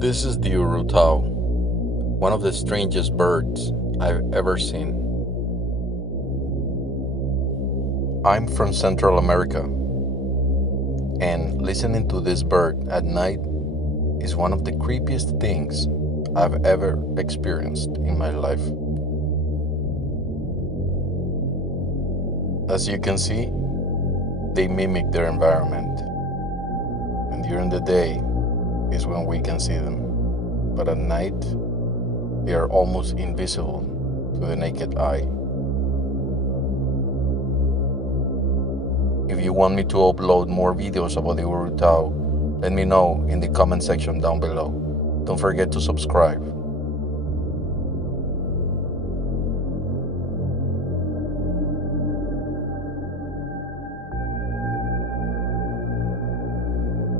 This is the URUTAU, one of the strangest birds I've ever seen. I'm from Central America, and listening to this bird at night is one of the creepiest things I've ever experienced in my life. As you can see, they mimic their environment, and during the day is when we can see them, but at night they are almost invisible to the naked eye. If you want me to upload more videos about the URUTAU, let me know in the comment section down below. Don't forget to subscribe.